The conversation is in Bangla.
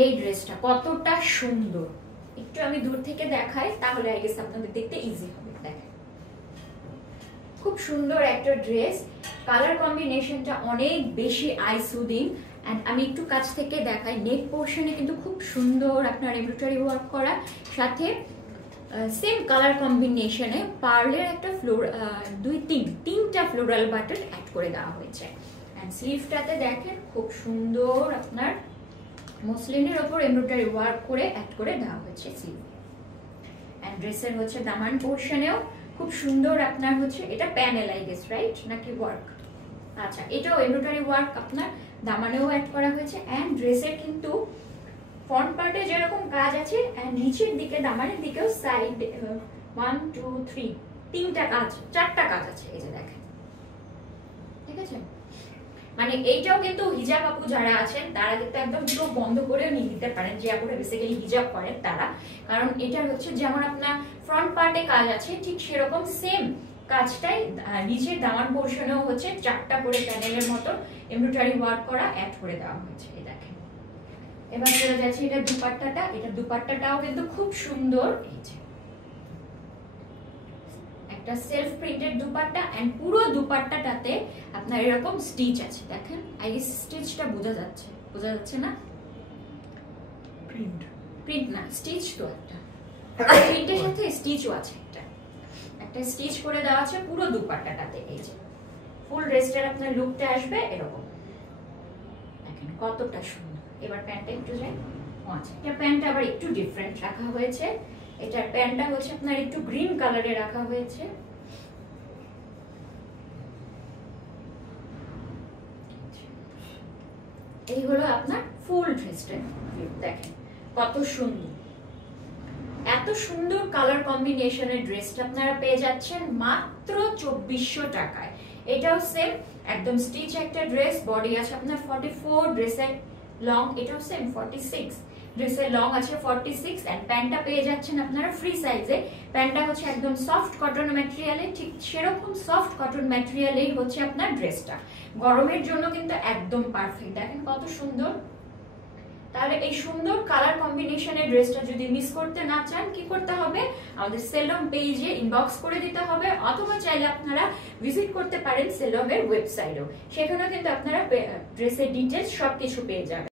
এই ড্রেসটা কতটা সুন্দর, একটু আমি দূর থেকে দেখাই তাহলে আই গেস আপনাদের দেখতে ইজি হবে। দেখেন খুব সুন্দর একটা ড্রেস, কালার কম্বিনেশনটা অনেক বেশি আই সুদিং। এন্ড আমি একটু কাছ থেকে দেখাই, নেক পোর্শনে কিন্তু খুব সুন্দর আপনার এমব্রয়ডারি ওয়ার্ক করা, সাথে সেম কালার কম্বিনেশনে পার্লের একটা তিনটা ফ্লোরাল বাটন অ্যাড করে দেওয়া হয়েছে। এন্ড স্লিভটাতে দেখেন খুব সুন্দর আপনার মসলিনের ওপর এমব্রয়ডারি ওয়ার্ক করে অ্যাড করে দেওয়া হয়েছে স্লিভ। এন্ড ড্রেসের হচ্ছে দামান পোর্শনেও খুব সুন্দর আপনার হচ্ছে, এটা প্যানেল আই গেস রাইট নাকি ওয়ার্ক, আচ্ছা এটাও এমব্রয়ডারি ওয়ার্ক আপনার দামানেও অ্যাড করা হয়েছে। এন্ড ড্রেসের কিন্তু ফ্রন্ট পার্টে যেরকম কাজ আছে এন্ড নিচের দিকে দামানের দিকেও সাইড 1 2 3 চারটা কাজ আছে, এই যে দেখেন, ঠিক আছে। মানে এইটাও কিন্তু হিজাব আপু যারা আছেন তারা কিন্তু একদম চোখ বন্ধ করেও নিয়ে নিতে পারেন, যে আপুরা বেসিক্যালি হিজাব করেন তারা, কারণ এটার হচ্ছে যেমন আপনার ফ্রন্ট পার্টে কাজ আছে ঠিক সেরকম সেম কাজটাই নিচের দামান পোর্শনেও হচ্ছে চারটা করে প্যানেলের মতো এমব্রয়ডারি ওয়ার্ক করা অ্যাড করে দেওয়া হয়েছে, এই দেখেন। এবার চলে যাচ্ছে এটা দুপাট্টাটা, এটা দুপাট্টাটাও কিন্তু খুব সুন্দর, এই যে একটা সেলফ প্রিন্টেড দুপাট্টা। এন্ড পুরো দুপাট্টাটাতে আপনার এরকম স্টিচ আছে, দেখেন আই গেস স্টিচটা বোঝা যাচ্ছে না, প্রিন্ট না স্টিচ, তো একটা প্রিন্টের সাথে স্টিচও আছে, একটা স্টিচ করে দেওয়া আছে পুরো দুপাট্টাটাতে, এই যে ফুল ড্রেসটার আপনার লুকটা আসবে এরকম, দেখেন কতটা সুন্দর। এবার প্যান্টটা একটু যাই, আচ্ছা এটা প্যান্টটা আবার একটু ডিফারেন্ট রাখা হয়েছে, এটার প্যান্টটা হচ্ছে আপনার একটু গ্রিন কালারে রাখা হয়েছে, এই হলো আপনার ফুল ড্রেসটা, দেখেন কত সুন্দর, এত সুন্দর কালার কম্বিনেশনের ড্রেসটা আপনারা পেয়ে যাচ্ছেন মাত্র 2400 টাকায়। এটাও সেম একদম স্টিচ একটা ড্রেস, বডি আছে আপনার 44, ড্রেসের লং এটাও সেম 46, ড্রেসের লং আছে 46। এন্ড প্যান্টটা পেয়ে যাচ্ছেন আপনারা ফ্রি সাইজে, প্যান্টটা হচ্ছে একদম সফট কটন ম্যাটেরিয়ালে, ঠিক সেরকম সফট কটন ম্যাটেরিয়ালেই হচ্ছে আপনার ড্রেসটা, গরমের জন্য কিন্তু একদম পারফেক্ট, দেখেন কত সুন্দর। তাহলে এই সুন্দর কালার কম্বিনেশনের ড্রেসটা যদি মিস করতে না চান কি করতে হবে, আমাদের সেলম পেজে ইনবক্স করে দিতে হবে, অথবা চাইলে আপনারা ভিজিট করতে পারেন সেলমের ওয়েবসাইটও, সেখানেও কিন্তু আপনারা ড্রেসের ডিটেইলস সবকিছু পেয়ে যাবেন।